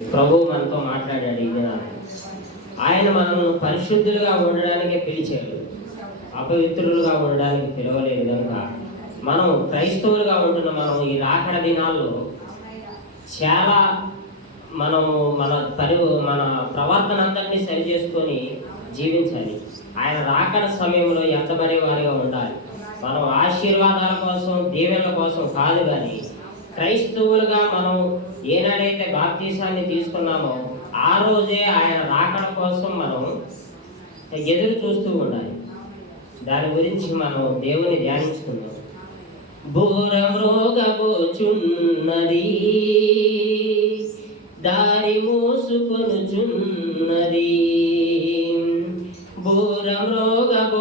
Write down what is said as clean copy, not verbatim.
ప్రభు మనతో మాట్లాడాడు. ఈ దినాన్ని ఆయన మనల్ని పరిశుద్ధులుగా ఉండడానికే పిలిచాడు, అపవిత్రులుగా ఉండడానికి పిలవలేదు. కనుక మనం క్రైస్తవులుగా ఉంటున్న మనం ఈ రాకడ దినాల్లో చాలా మన ప్రవర్తన అంతటినీ సరి చేసుకొని జీవించాలి. ఆయన రాకడ సమయంలో ఎంతబడే వారిగా ఉండాలి. మనం ఆశీర్వాదాల కోసం, దీవెనల కోసం కాదు, కానీ క్రైస్తవులుగా మనం ఏనాడైతే బాప్తీసాన్ని తీసుకున్నామో ఆ రోజే ఆయన రాకడ కోసం మనం ఎదురు చూస్తూ ఉండాలి. దాని గురించి మనం దేవుని ధ్యానించుకుందాం. బోరమ్రోగబోచున్నది, దారి మోసుకొనుచున్నది. బోరమ్రోగబోచున్నది,